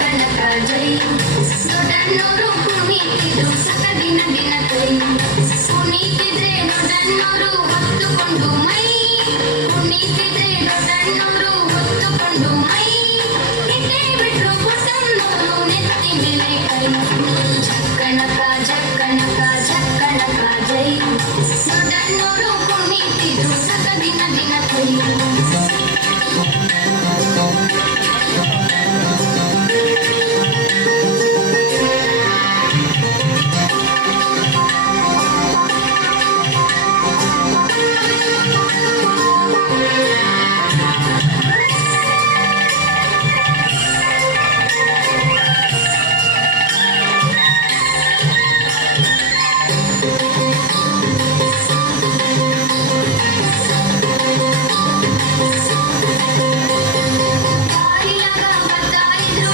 ಕನಕ ಜೈ ದೊಡ್ಡನ್ನೋರು ಕುಣಿತಿದ್ರು ಸತ ದಿನ ದಿನ ಕೈ ಕುಣಿತಿದ್ರೆ ದೊಡ್ಡನ್ನೋರು ಹೊತ್ತುಕೊಂಡು ಮೈ ಕುಣಿತಿದ್ರೆ ದೊಡ್ಡನ್ನೋರು ಹೊತ್ತುಕೊಂಡು ಮೈ